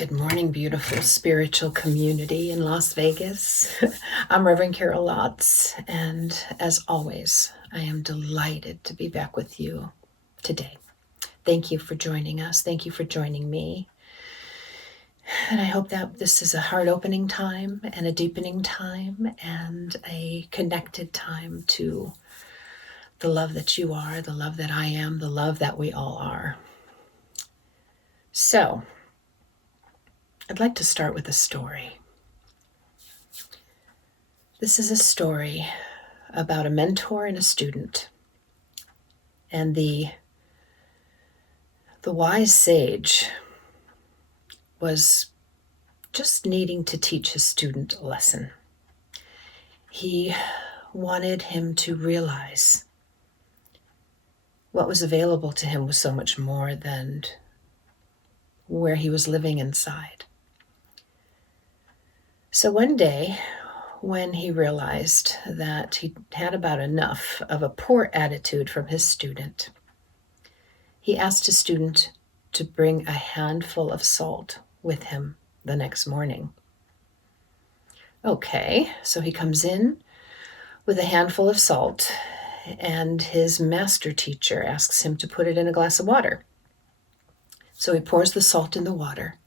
Good morning, beautiful spiritual community in Las Vegas. I'm Reverend Carol Lotz, and as always, I am delighted to be back with you today. Thank you for joining us. Thank you for joining me. And I hope that this is a heart-opening time and a deepening time and a connected time to the love that you are, the love that I am, the love that we all are. So, I'd like to start with a story. This is a story about a mentor and a student. And the wise sage was just needing to teach his student a lesson. He wanted him to realize what was available to him was so much more than where he was living inside. So one day, when he realized that he had about enough of a poor attitude from his student, he asked his student to bring a handful of salt with him the next morning. Okay, so he comes in with a handful of salt, and his master teacher asks him to put it in a glass of water. So he pours the salt in the water,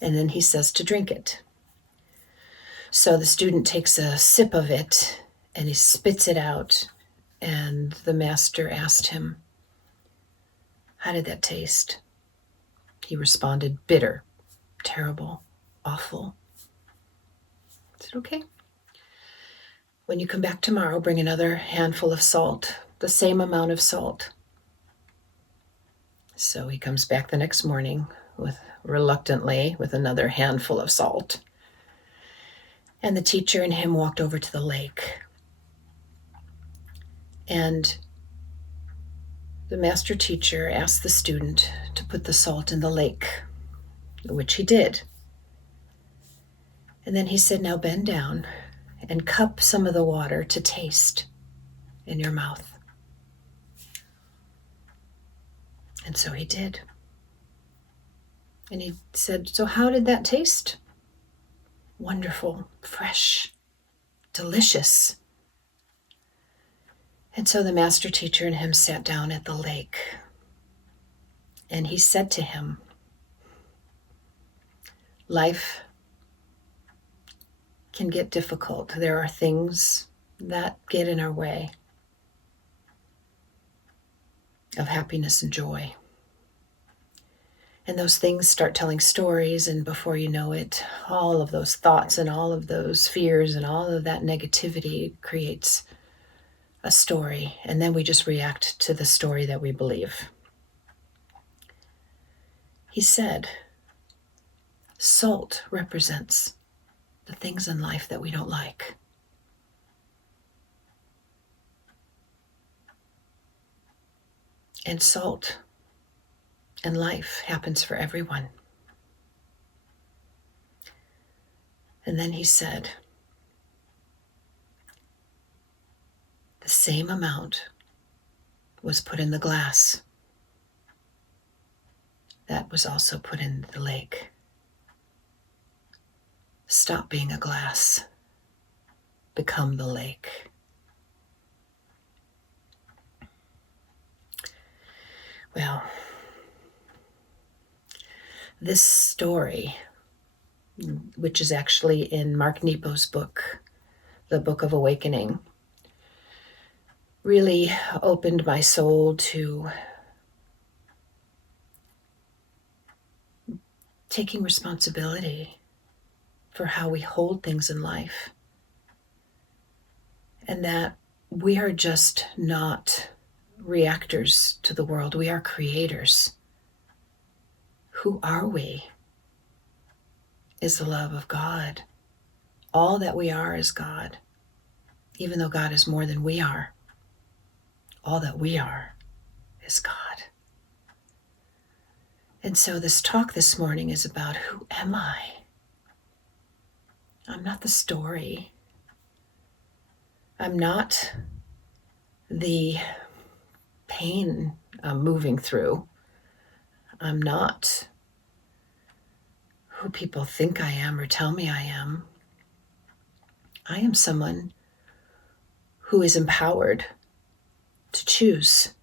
and then he says to drink it. So the student takes a sip of it, and he spits it out, and the master asked him, "How did that taste?" He responded, "Bitter, terrible, awful." I said, "Okay. When you come back tomorrow, bring another handful of salt, the same amount of salt." So he comes back the next morning reluctantly with another handful of salt. And the teacher and him walked over to the lake. And the master teacher asked the student to put the salt in the lake, which he did. And then he said, "Now bend down and cup some of the water to taste in your mouth." And so he did. And he said, "So how did that taste?" "Wonderful, fresh, delicious." And so the master teacher and him sat down at the lake. And he said to him, "Life can get difficult. There are things that get in our way of happiness and joy. And those things start telling stories, and before you know it, all of those thoughts and all of those fears and all of that negativity creates a story, and then we just react to the story that we believe." He said, "Salt represents the things in life that we don't like. And salt in life happens for everyone." And then he said, "The same amount was put in the glass that was also put in the lake. Stop being a glass. Become the lake." Well, this story, which is actually in Mark Nepo's book, The Book of Awakening, really opened my soul to taking responsibility for how we hold things in life. And that we are just not reactors to the world. We are creators. Who are we? Is the love of God. All that we are is God. Even though God is more than we are, all that we are is God. And so this talk this morning is about, who am I? I'm not the story. I'm not the pain I'm moving through. I'm not who people think I am or tell me I am. I am someone who is empowered to choose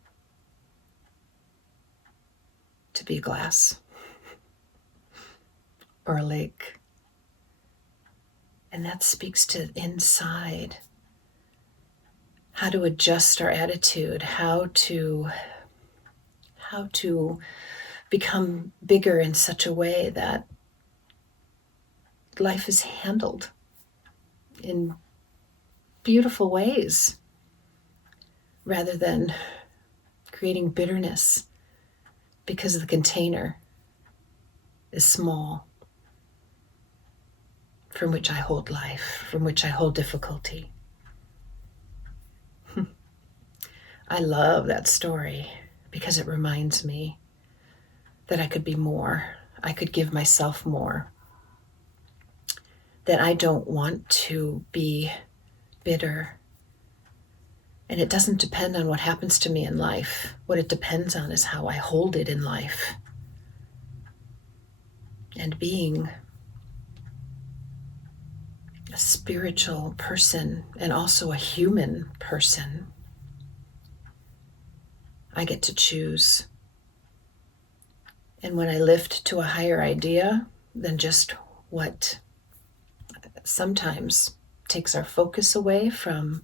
to be glass or a lake. And that speaks to inside, how to adjust our attitude, how to become bigger in such a way that life is handled in beautiful ways rather than creating bitterness because the container is small from which I hold life, from which I hold difficulty. I love that story because it reminds me that I could be more. I could give myself more. That I don't want to be bitter. And it doesn't depend on what happens to me in life. What it depends on is how I hold it in life. And being a spiritual person and also a human person, I get to choose. And when I lift to a higher idea than just what sometimes takes our focus away from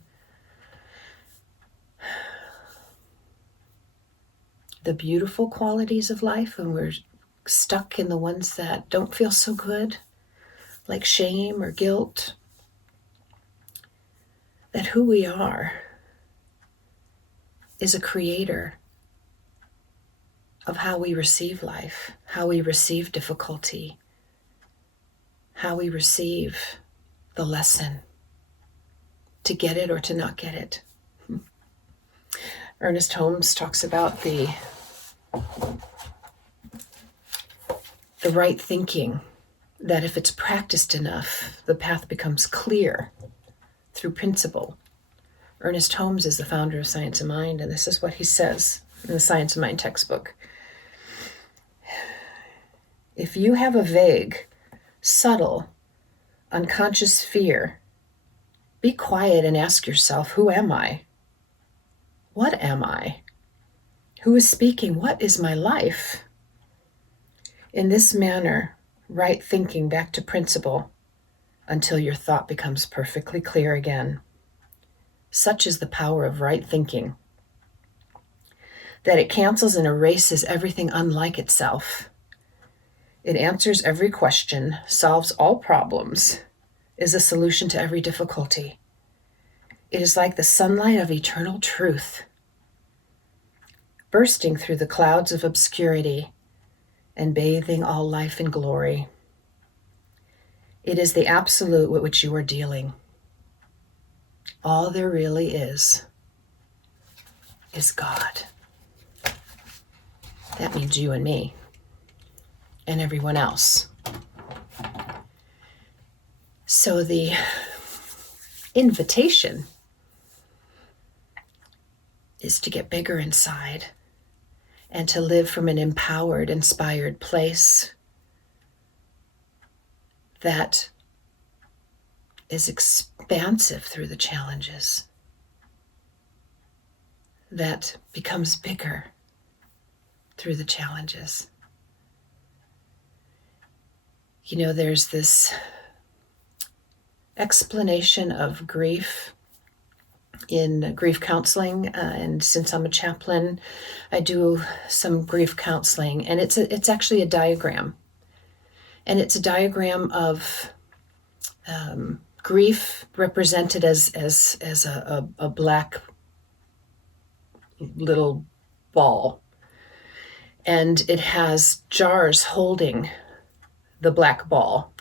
the beautiful qualities of life, and we're stuck in the ones that don't feel so good, like shame or guilt, that who we are is a creator of how we receive life, how we receive difficulty, how we receive the lesson, to get it or to not get it. Ernest Holmes talks about the right thinking, that if it's practiced enough, the path becomes clear through principle. Ernest Holmes is the founder of Science of Mind, and this is what he says in the Science of Mind textbook. If you have a vague, subtle, unconscious fear, be quiet and ask yourself, who am I? What am I? Who is speaking? What is my life? In this manner, right thinking back to principle until your thought becomes perfectly clear again. Such is the power of right thinking, that it cancels and erases everything unlike itself. It answers every question, solves all problems, is a solution to every difficulty. It is like the sunlight of eternal truth, bursting through the clouds of obscurity and bathing all life in glory. It is the absolute with which you are dealing. All there really is God. That means you and me and everyone else. So the invitation is to get bigger inside and to live from an empowered, inspired place that is expansive through the challenges, that becomes bigger through the challenges. You know, there's this explanation of grief in grief counseling, and since I'm a chaplain, I do some grief counseling, and it's actually a diagram, and it's a diagram of grief represented as a black little ball, and it has jars holding the black ball,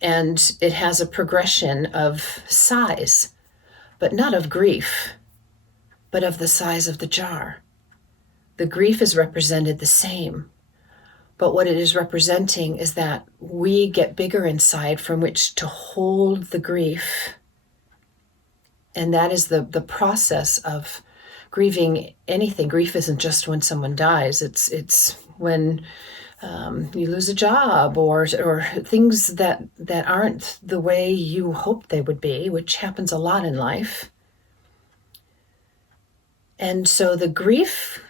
and it has a progression of size, but not of grief, but of the size of the jar. The grief is represented the same, but what it is representing is that we get bigger inside from which to hold the grief. And that is the process of grieving anything. Grief isn't just when someone dies. It's when You lose a job, or things that aren't the way you hoped they would be, which happens a lot in life. And so the grief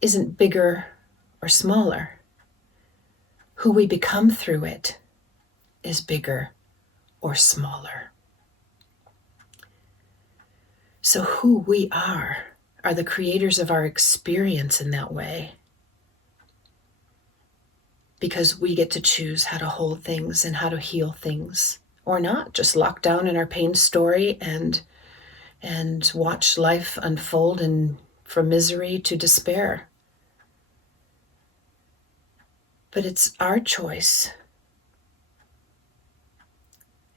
isn't bigger or smaller. Who we become through it is bigger or smaller. So who we are the creators of our experience in that way. Because we get to choose how to hold things and how to heal things, or not, just lock down in our pain story and watch life unfold from misery to despair. But it's our choice.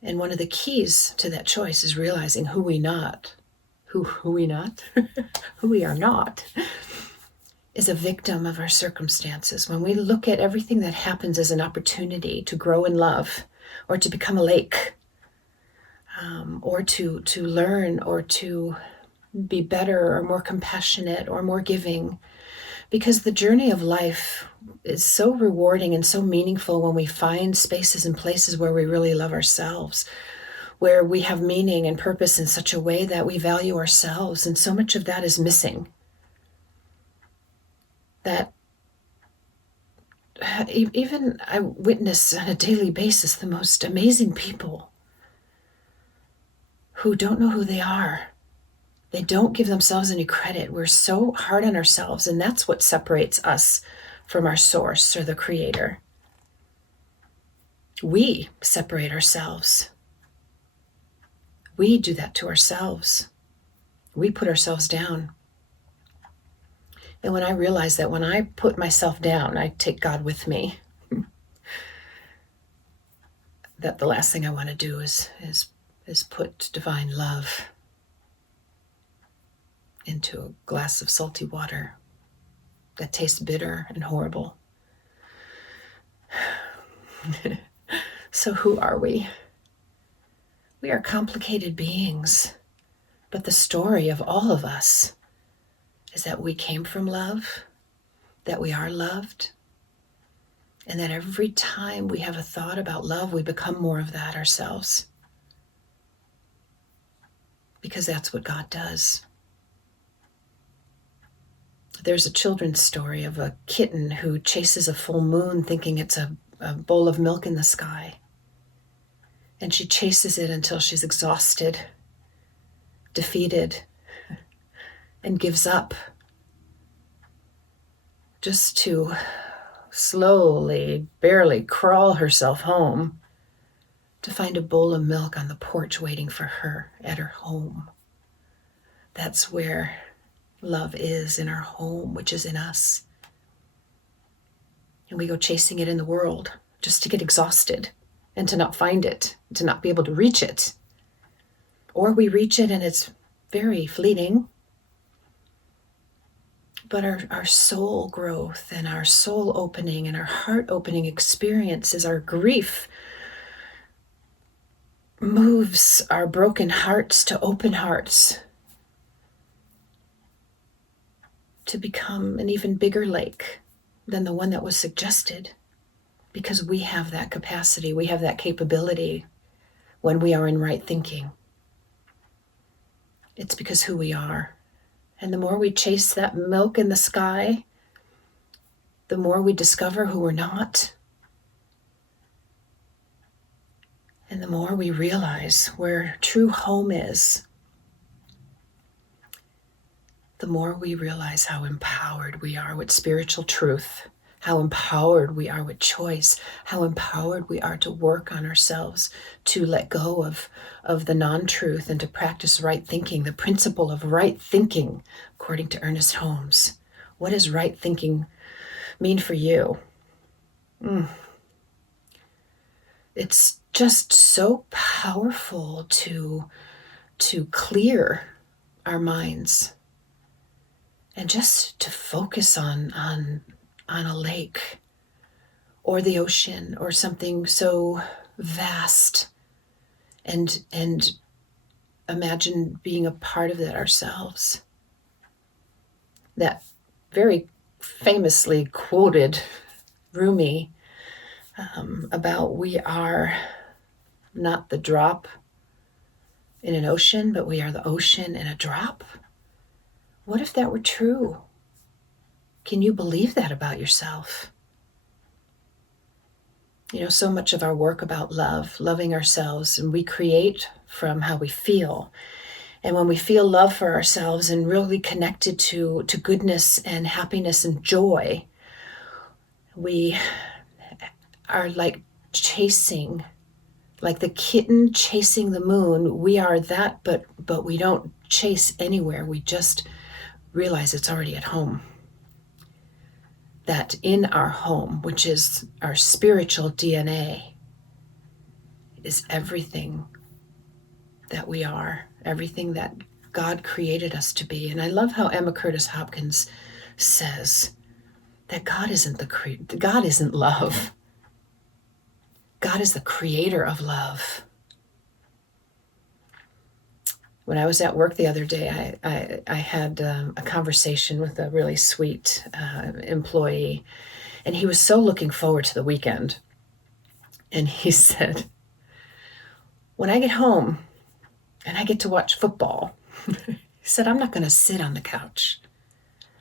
And one of the keys to that choice is realizing who we are not, is a victim of our circumstances. When we look at everything that happens as an opportunity to grow in love, or to become a lake, or to learn, or to be better, or more compassionate, or more giving, because the journey of life is so rewarding and so meaningful when we find spaces and places where we really love ourselves, where we have meaning and purpose in such a way that we value ourselves. And so much of that is missing. That even I witness on a daily basis the most amazing people who don't know who they are. They don't give themselves any credit. We're so hard on ourselves, and that's what separates us from our source or the creator. We separate ourselves. We do that to ourselves. We put ourselves down. And when I realize that when I put myself down, I take God with me, that the last thing I want to do is put divine love into a glass of salty water that tastes bitter and horrible. So who are we? We are complicated beings, but the story of all of us is that we came from love, that we are loved, and that every time we have a thought about love, we become more of that ourselves. Because that's what God does. There's a children's story of a kitten who chases a full moon thinking it's a bowl of milk in the sky. And she chases it until she's exhausted, defeated, and gives up, just to slowly, barely crawl herself home to find a bowl of milk on the porch waiting for her at her home. That's where love is, in our home, which is in us. And we go chasing it in the world just to get exhausted and to not find it, to not be able to reach it. Or we reach it and it's very fleeting. But our soul growth and our soul opening and our heart opening experiences, our grief moves our broken hearts to open hearts, to become an even bigger lake than the one that was suggested, because we have that capacity, we have that capability when we are in right thinking. It's because who we are. And the more we chase that milk in the sky, the more we discover who we're not. And the more we realize where true home is, the more we realize how empowered we are with spiritual truth, how empowered we are with choice, how empowered we are to work on ourselves, to let go of the non-truth and to practice right thinking, the principle of right thinking, according to Ernest Holmes. What does right thinking mean for you? It's just so powerful to clear our minds and just to focus on a lake or the ocean or something so vast, and imagine being a part of that ourselves. That very famously quoted Rumi about we are not the drop in an ocean, but we are the ocean in a drop. What if that were true? Can you believe that about yourself? So much of our work about love, loving ourselves, and we create from how we feel. And when we feel love for ourselves and really connected to goodness and happiness and joy, we are like chasing, like the kitten chasing the moon. We are that, but we don't chase anywhere. We just realize it's already at home. That in our home, which is our spiritual DNA, is everything that we are, everything that God created us to be. And I love how Emma Curtis Hopkins says that God isn't love. God is the creator of love. When I was at work the other day, I had a conversation with a really sweet employee, and he was so looking forward to the weekend. And he said, when I get home and I get to watch football, he said, I'm not going to sit on the couch.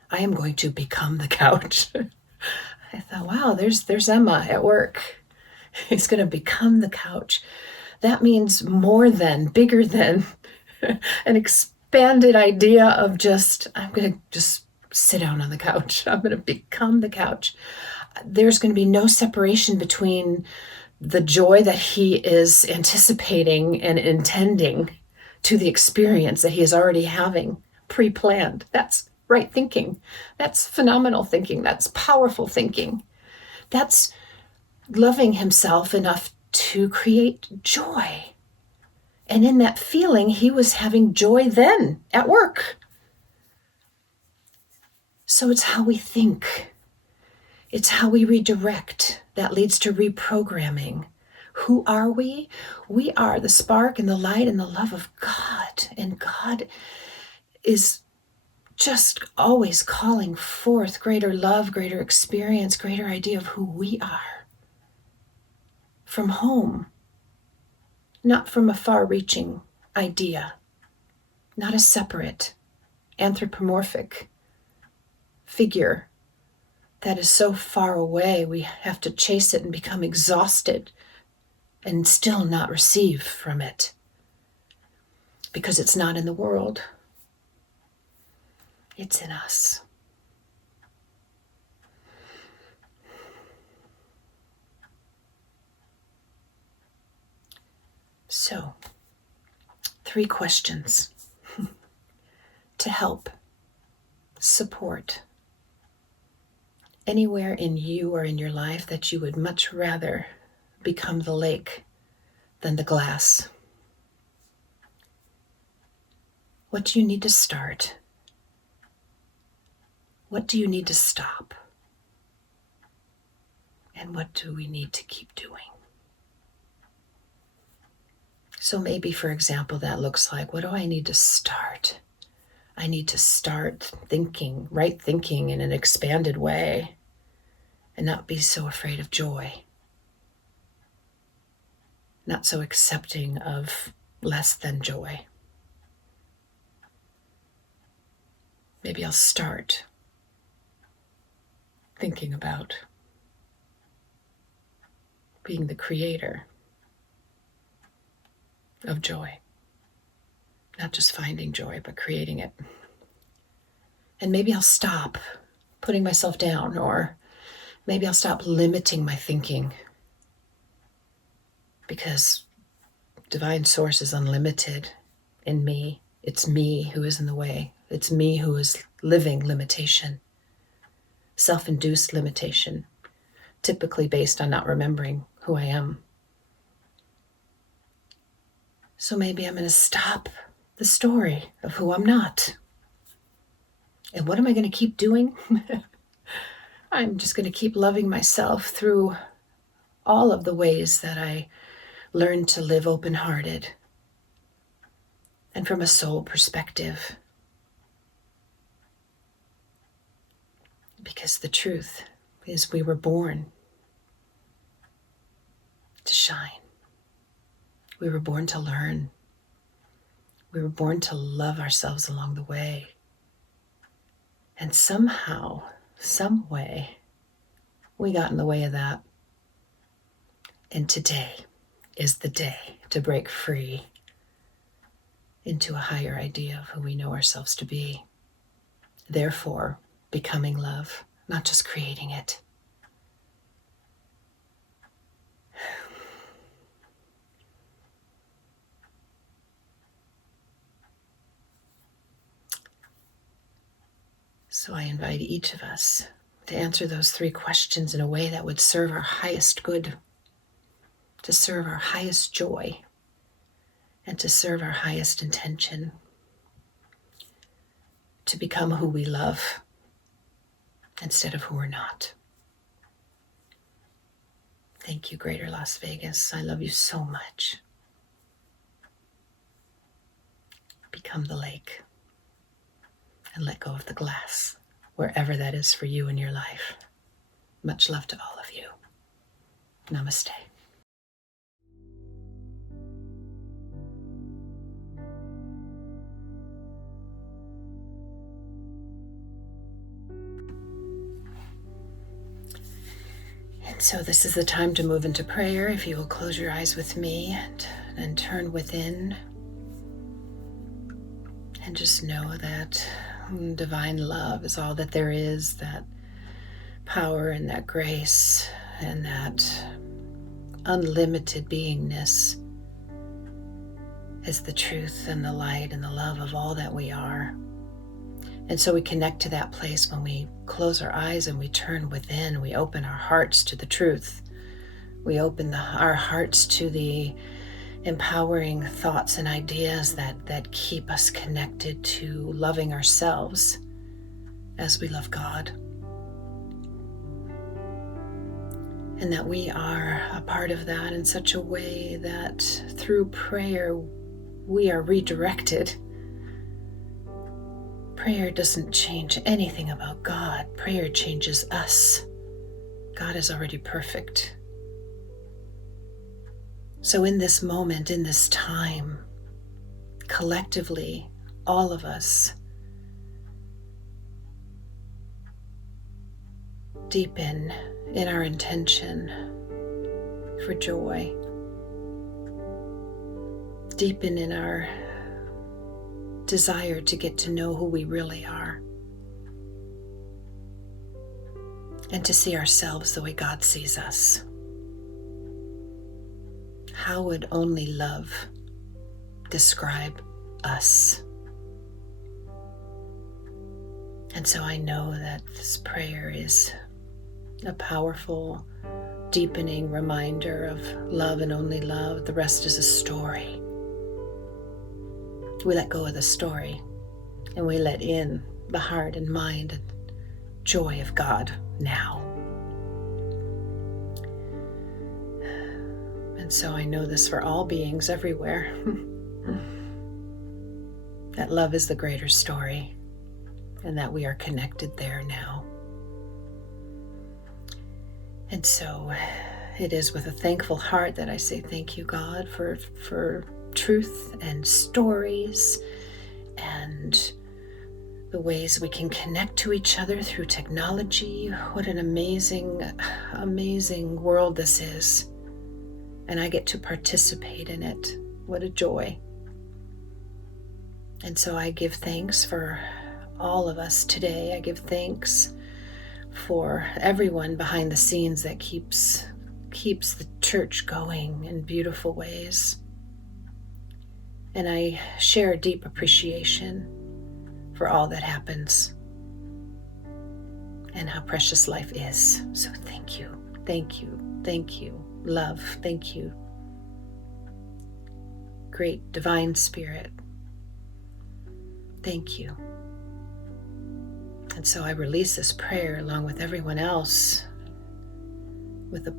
I am going to become the couch. I thought, wow, there's Emma at work. He's going to become the couch. That means more than, bigger than an expanded idea of I'm going to just sit down on the couch. I'm going to become the couch. There's going to be no separation between the joy that he is anticipating and intending to the experience that he is already having pre-planned. That's right thinking. That's phenomenal thinking. That's powerful thinking. That's loving himself enough to create joy. And in that feeling, he was having joy then at work. So it's how we think. It's how we redirect that leads to reprogramming. Who are we? We are the spark and the light and the love of God. And God is just always calling forth greater love, greater experience, greater idea of who we are. From home, not from a far-reaching idea, not a separate, anthropomorphic figure that is so far away we have to chase it and become exhausted and still not receive from it because it's not in the world. It's in us. So, 3 questions to help support anywhere in you or in your life that you would much rather become the lake than the glass. What do you need to start? What do you need to stop? And what do we need to keep doing? So maybe, for example, that looks like, what do I need to start? I need to start thinking, right thinking in an expanded way and not be so afraid of joy. Not so accepting of less than joy. Maybe I'll start thinking about being the creator of joy. Not just finding joy, but creating it. And maybe I'll stop putting myself down, or maybe I'll stop limiting my thinking, because divine source is unlimited in me. It's me who is in the way. It's me who is living limitation, self-induced limitation, typically based on not remembering who I am. So maybe I'm going to stop the story of who I'm not. And what am I going to keep doing? I'm just going to keep loving myself through all of the ways that I learned to live open-hearted and from a soul perspective. Because the truth is we were born to shine. We were born to learn. We were born to love ourselves along the way. And somehow, some way, we got in the way of that. And today is the day to break free into a higher idea of who we know ourselves to be. Therefore, becoming love, not just creating it. So I invite each of us to answer those 3 questions in a way that would serve our highest good, to serve our highest joy, and to serve our highest intention, to become who we love instead of who we're not. Thank you, Greater Las Vegas. I love you so much. Become the lake and let go of the glass, wherever that is for you in your life. Much love to all of you. Namaste. And so this is the time to move into prayer. If you will close your eyes with me and turn within and just know that divine love is all that there is, that power and that grace and that unlimited beingness is the truth and the light and the love of all that we are. And so we connect to that place when we close our eyes and we turn within. We open our hearts to the truth. We open our hearts to the empowering thoughts and ideas that keep us connected to loving ourselves as we love God. And that we are a part of that in such a way that through prayer we are redirected. Prayer doesn't change anything about God. Prayer changes us. God is already perfect. So in this moment, in this time, collectively, all of us deepen in our intention for joy. Deepen in our desire to get to know who we really are. And to see ourselves the way God sees us. How would only love describe us? And so I know that this prayer is a powerful, deepening reminder of love and only love. The rest is a story. We let go of the story and we let in the heart and mind and joy of God now. And so I know this for all beings everywhere, that love is the greater story and that we are connected there now. And so it is with a thankful heart that I say thank you, God, for truth and stories and the ways we can connect to each other through technology. What an amazing, amazing world this is. And I get to participate in it. What a joy. And so I give thanks for all of us today. I give thanks for everyone behind the scenes that keeps the church going in beautiful ways. And I share a deep appreciation for all that happens and how precious life is. So thank you, thank you, thank you. Love, thank you. Great divine spirit, thank you. And so I release this prayer along with everyone else with a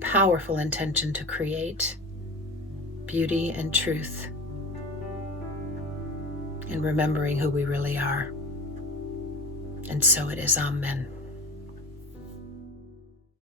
powerful intention to create beauty and truth and remembering who we really are. And so it is. Amen.